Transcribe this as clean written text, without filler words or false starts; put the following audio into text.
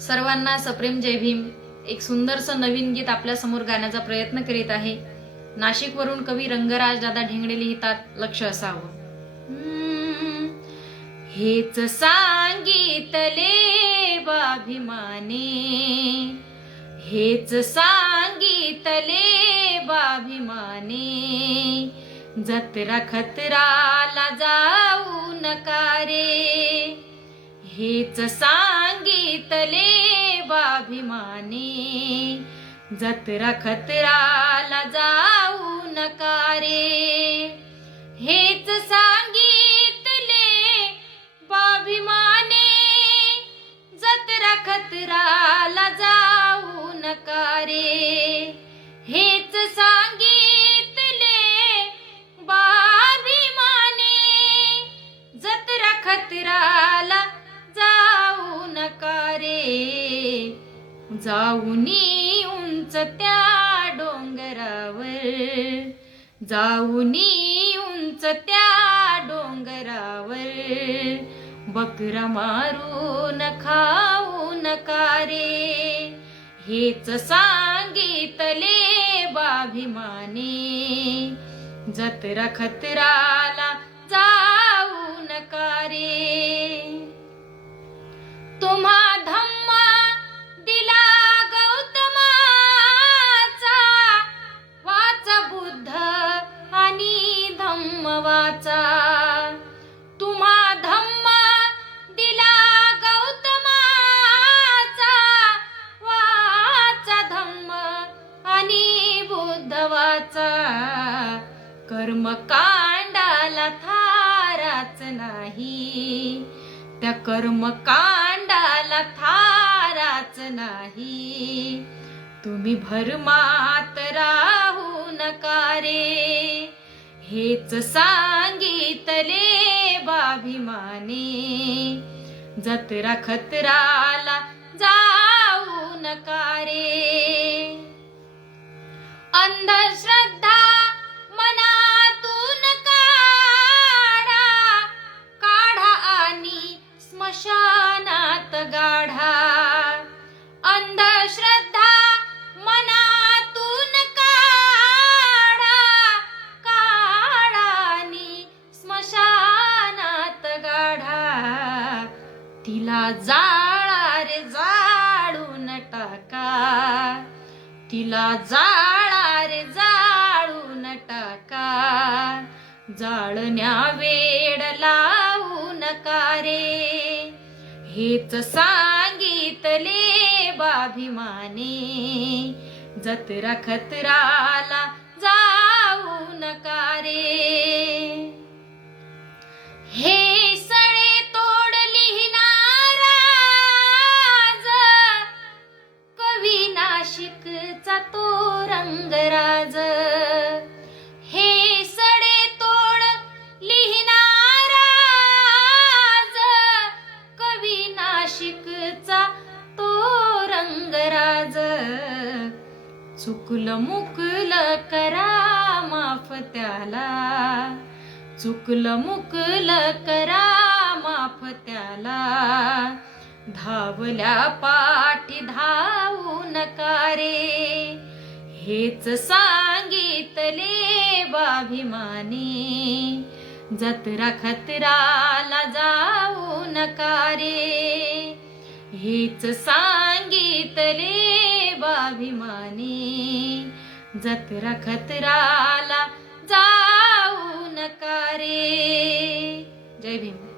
सर्वांना सप्रेम जय भीम। एक सुंदरसं नवीन गीत आपल्या समोर गाण्याचा प्रयत्न करीत आहे। नाशिकवरून कवी रंगराज दादा ढेंगडे लिहितात, लक्ष असावं। हेच सांगितले बाभिमाने, हेच सांगितले बाभिमाने, जत्रा खतराला जाऊ नका रे। हेच सांगितले बाभिमाने, जत्रा खतराला जाऊ नका रे। हेच सांगितले बाभिमाने, जत्रा खतराला जाऊ नका रे। हेच सांगितले बाभिमाने, जत्रा खतराला जाऊ नका रे। जाऊनी उंच त्या डोंगरावर, जाऊनी उंच त्या डोंगरावर, बकरा मारून खाऊ नका रे। हेच सांगितले बाभिमाने, जत्रा खतराला जाऊ नका रे। तुम्हा धम्म दिला गौतमाचा, वाचा बुद्ध आणि धम्म वाचा। तुम्हा धम्म दिला गौतमाचा, वाचा धम्म आणि बुद्ध वाचा। कर्मकांडाला थाराच नाही, त्या कर्मकांडाला थाराच नाही। तुम्ही भरमात राहू नका रे। हेच सांगितले बाभिमाने, जत्रा खतराला जाऊ नका रे। अंधश्रद्धा मनातून काढा, काढा आणि स्मशानात गाढा। अंधश्रद्धा मनातून काढा, काढा आणि स्मशानात गाढा। तिला जाळा रे जाळून टाका, तिला जाळा रे जाळून टाका। जाळण्या वेड लावू नका रे। हेच सांगितले बाभिमाने, जत्रा खतराला जाऊ नका रे। हे सळे तोड लिहिणारा कवी नाशिकचा तो रंगराज। हे सडे तोड लिहिणारा कवी नाशिकचा तो रंगराज। चुकलं मुकलं करा माफ त्याला, चुकलं मुकलं करा माफ त्याला। धावल्या पाठी धावू नका रे। हेच सांगितले बाभिमाने, जत्रा खतराला जाऊ नका रे। हेच सांगितले बाभिमाने, जत्रा खतराला जाऊ नका रे। जय भीम।